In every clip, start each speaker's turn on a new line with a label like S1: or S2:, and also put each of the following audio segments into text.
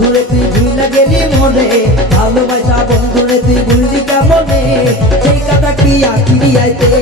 S1: বন্ধুরে, তুই ঝুইলা গেলি মনে। ভালোবাসা বন্ধুরে, তুই ভুললি কেমনে? সেই কথা কি আঁকি আইতে?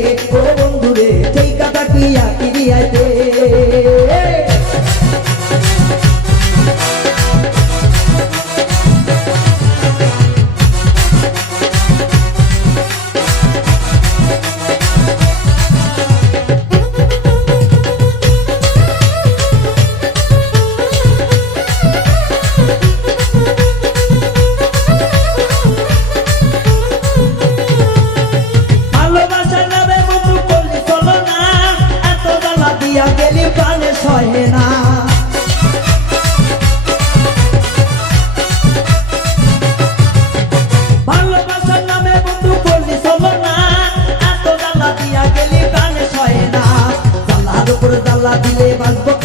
S1: বাঁচলে বাঁচবো।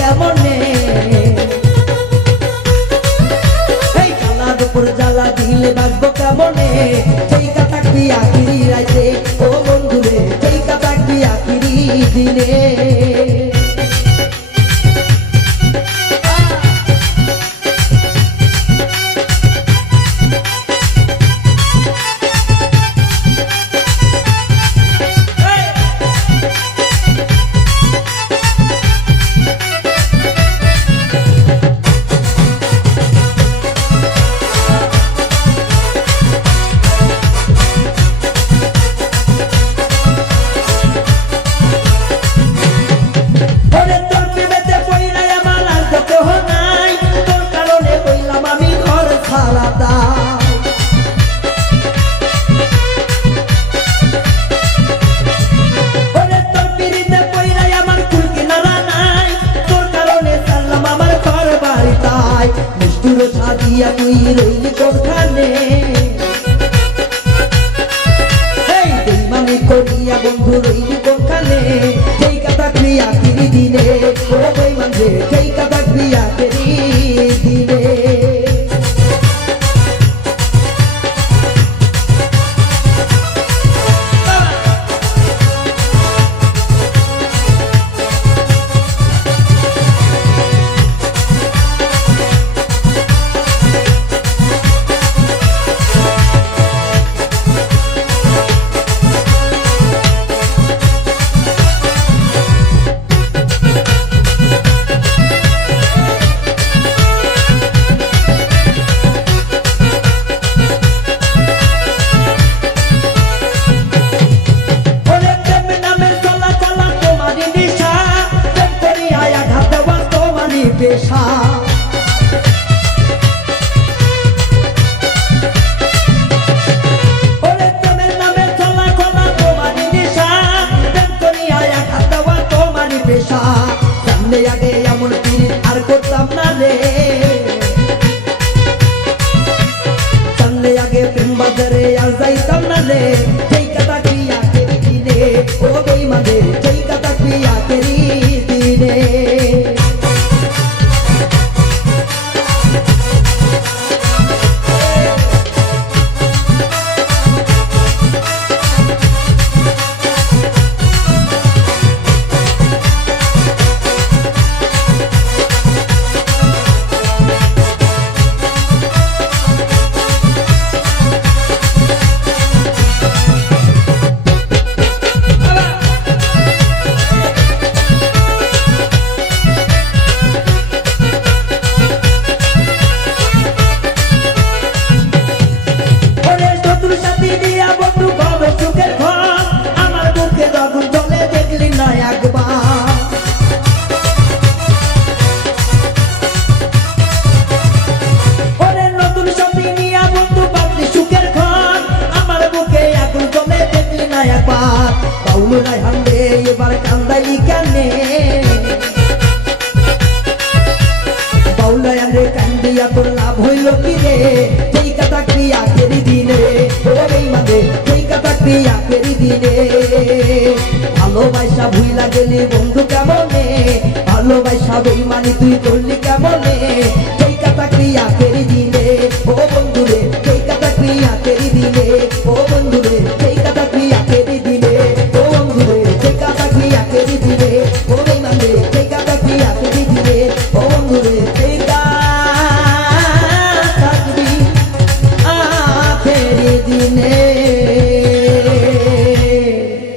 S1: দিয়া তুই রইলি কোনখানে? মানে করিয়া বন্ধু রইলি কোনখানে? সেই কথা তুই আখিরি দিনে, ও বই মাঝে সেই কথা দিনে। ভালোবাসা ভুইলা গেলি বন্ধু কেমনে? ভালোবাসা বেইমানি তুই করলি কেমনে? সেই কথা ক্রিয়া তেরি দিনে। ও বন্ধু রে সেই কথা ক্রিয়া তেরি দিনে।